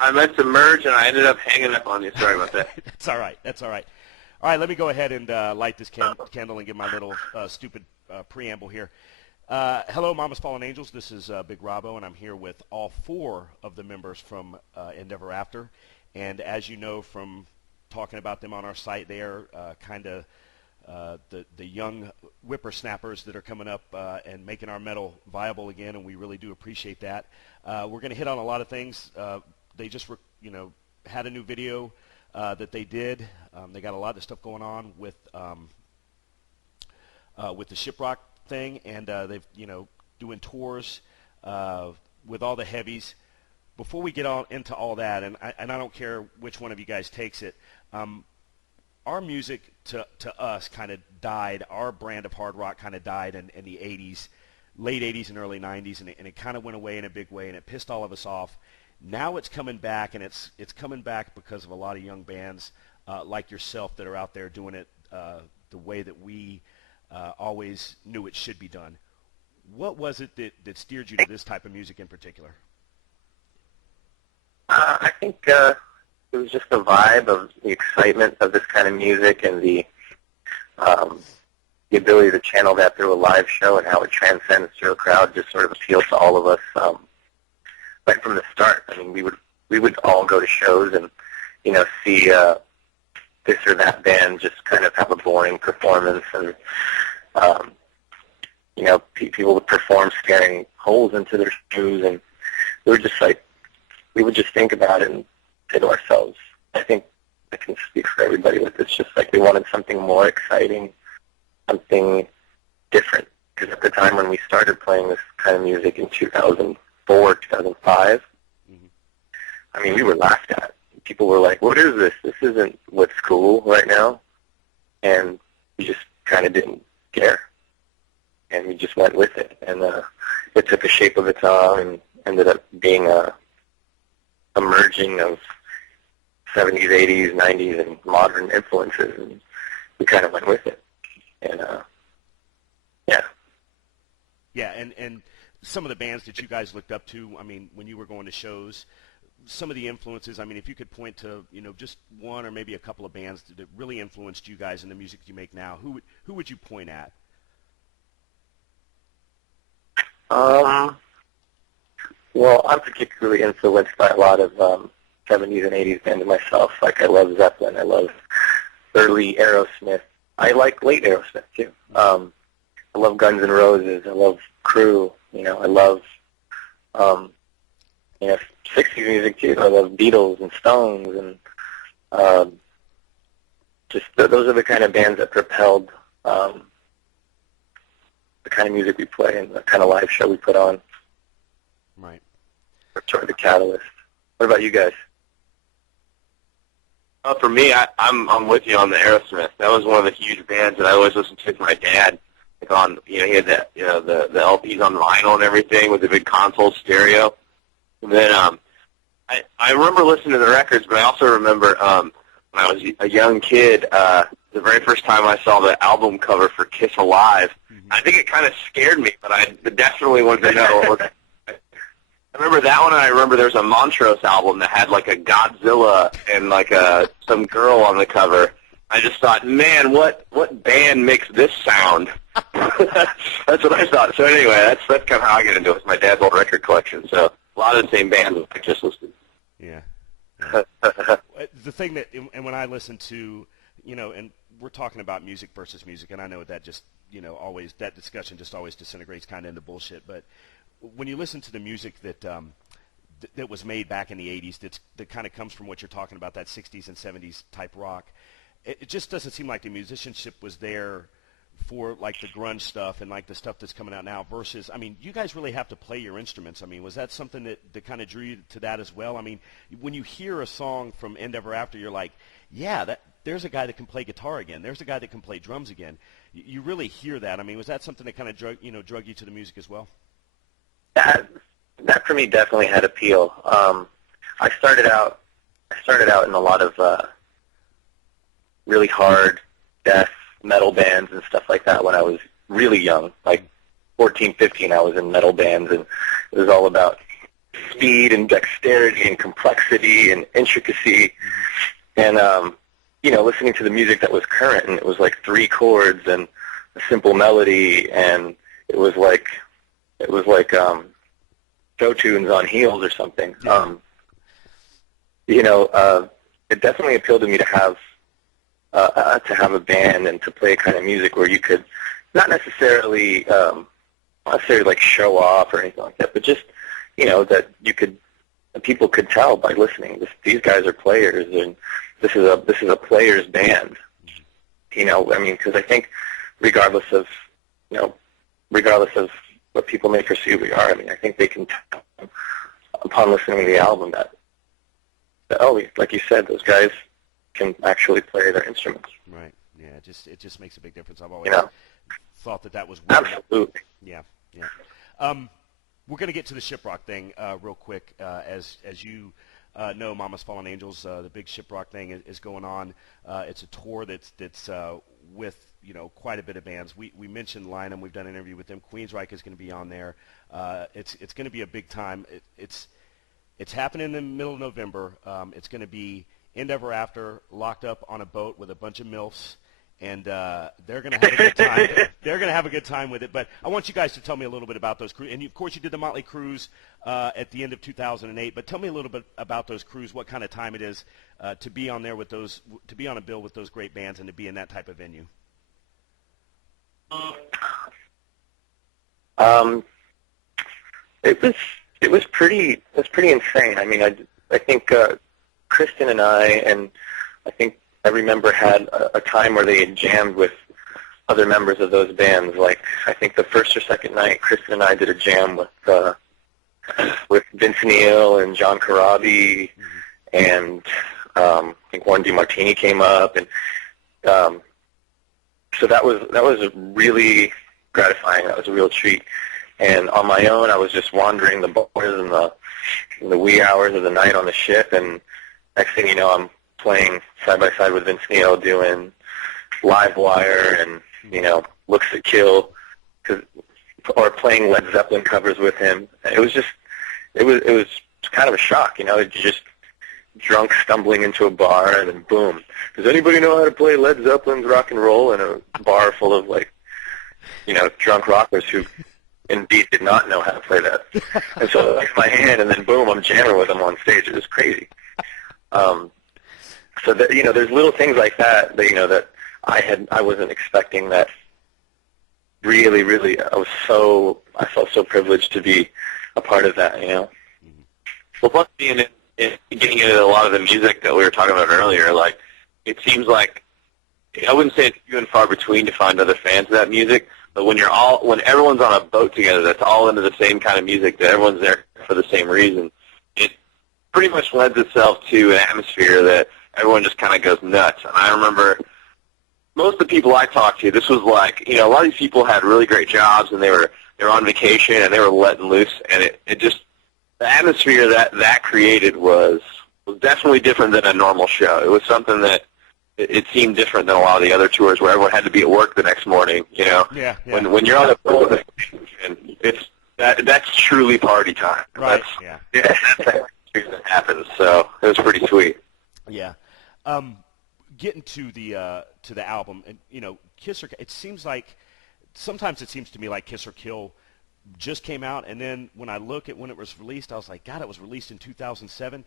I meant to merge, and I ended up hanging up on you. Sorry about that. That's all right. That's all right. All right, let me go ahead and light this candle and give my little stupid preamble here. Hello, Mama's Fallen Angels. This is Big Robbo, and I'm here with all 4 of the members from Endeverafter. And as you know from talking about them on our site, they are kind of the young whippersnappers that are coming up and making our metal viable again, and we really do appreciate that. We're going to hit on a lot of things. They just had a new video that they did. They got a lot of stuff going on with the Shiprock thing, and they've doing tours with all the heavies. Before we get into all that, and I don't care which one of you guys takes it, our music to us kind of died. Our brand of hard rock kind of died in the 80s, late 80s and early 90s, and it kind of went away in a big way, and it pissed all of us off. Now it's coming back, and it's coming back because of a lot of young bands like yourself that are out there doing it the way that we always knew it should be done. What was it that steered you to this type of music in particular? I think it was just the vibe of the excitement of this kind of music and the ability to channel that through a live show and how it transcends through a crowd just sort of appealed to all of us right from the start. I mean, we would all go to shows and see this or that band just kind of have a boring performance, and people would perform staring holes into their shoes, and we were just like, we would just think about it and say to ourselves, I think I can speak for everybody with this, just like we wanted something more exciting, something different. Because at the time when we started playing this kind of music in 2004, 2005, I mean, we were laughed at. People were like, what is this? This isn't what's cool right now. And we just kind of didn't care. And we just went with it. And it took a shape of its own and ended up being a merging of 70s, 80s, 90s, and modern influences, and we kind of went with it. And, yeah. Yeah, and some of the bands that you guys looked up to, I mean, when you were going to shows, some of the influences, I mean, if you could point to, just one or maybe a couple of bands that really influenced you guys in the music you make now, who would you point at? Well, I'm particularly influenced by a lot of 70s and 80s bands myself. Like, I love Zeppelin. I love early Aerosmith. I like late Aerosmith, too. I love Guns N' Roses. I love Crew. I love, 60s music, too. I love Beatles and Stones. And just those are the kind of bands that propelled the kind of music we play and the kind of live show we put on. Right. Sort of the catalyst. What about you guys? For me, I'm with you on the Aerosmith. That was one of the huge bands that I always listened to with my dad. Like on, he had that, the LPs on vinyl and everything with the big console stereo. And then I remember listening to the records, but I also remember when I was a young kid, the very first time I saw the album cover for Kiss Alive, I think it kind of scared me, but I definitely wanted to know. I remember that one, and I remember there was a Montrose album that had like a Godzilla and like some girl on the cover. I just thought, man, what band makes this sound? That's what I thought. So anyway, that's kind of how I get into it. It's my dad's old record collection. So a lot of the same bands I just listed. Yeah. The thing that, and when I listen to, and we're talking about music versus music, and I know that just, always, that discussion just always disintegrates kind of into bullshit, but when you listen to the music that was made back in the 80s, that kind of comes from what you're talking about, that 60s and 70s type rock, it just doesn't seem like the musicianship was there for like the grunge stuff and like the stuff that's coming out now versus, I mean, you guys really have to play your instruments. I mean, was that something that kind of drew you to that as well? I mean, when you hear a song from Endeverafter, you're like, yeah, there's a guy that can play guitar again. There's a guy that can play drums again. You really hear that. I mean, was that something that kind of drug you to the music as well? That for me definitely had appeal. I started out in a lot of really hard death metal bands and stuff like that when I was really young, like 14, 15. I was in metal bands, and it was all about speed and dexterity and complexity and intricacy. And, listening to the music that was current, and it was like 3 chords and a simple melody, and it was like show tunes on heels or something. Yeah. It definitely appealed to me to have a band and to play a kind of music where you could not necessarily like show off or anything like that, but just that people could tell by listening. These guys are players, and this is a players band. Because I think regardless of what people may perceive we are, I think they can tell upon listening to the album that like you said, those guys can actually play their instruments. Right. Yeah. It just makes a big difference. I've always thought that was weird. Absolutely. Yeah. We're going to get to the Shiprock thing real quick. As you know, Mama's Fallen Angels, the big Shiprock thing is going on. It's a tour that's with quite a bit of bands. We mentioned Lynham. We've done an interview with them. Queensryche is going to be on there. It's going to be a big time. It's happening in the middle of November. It's going to be Endeverafter locked up on a boat with a bunch of MILFs. And they're going to have a good time. They're going to have a good time with it. But I want you guys to tell me a little bit about those crews. And, of course, you did the Motley Cruise at the end of 2008. But tell me a little bit about those crews, what kind of time it is to be on there with those, to be on a bill with those great bands and to be in that type of venue. It was pretty insane. I think Kristen and I think every member had a time where they had jammed with other members of those bands. Like, I think the first or second night, Kristen and I did a jam with Vince Neil and John Corabi, and I think Warren DeMartini came up, and so that was really gratifying. That was a real treat. And on my own, I was just wandering the bars in the wee hours of the night on the ship, and next thing you know, I'm playing side by side with Vince Neil doing Live Wire and Looks to Kill, or playing Led Zeppelin covers with him. It was kind of a shock, you just drunk stumbling into a bar, and then boom, does anybody know how to play Led Zeppelin's Rock and Roll in a bar full of drunk rockers who indeed did not know how to play that. And so I raised my hand, and then boom, I'm jamming with them on stage. It was crazy. So that, there's little things like that that I wasn't expecting. That really, I felt so privileged to be a part of that. Well, plus getting into a lot of the music that we were talking about earlier, like, it seems like, I wouldn't say it's few and far between to find other fans of that music, but when everyone's on a boat together that's all into the same kind of music, that everyone's there for the same reason, it pretty much lends itself to an atmosphere that everyone just kind of goes nuts. And I remember most of the people I talked to, this was like, a lot of these people had really great jobs, and they were on vacation, and they were letting loose, and it just, the atmosphere that created was definitely different than a normal show. It was something that it seemed different than a lot of the other tours where everyone had to be at work the next morning. Yeah. When you're on a boat, and that's truly party time. Right. That's that happens. So it was pretty sweet. Yeah. Getting to the album, and Kiss or, it seems like sometimes it seems to me like Kiss or Kill just came out, and then when I look at when it was released, I was like, God, it was released in 2007.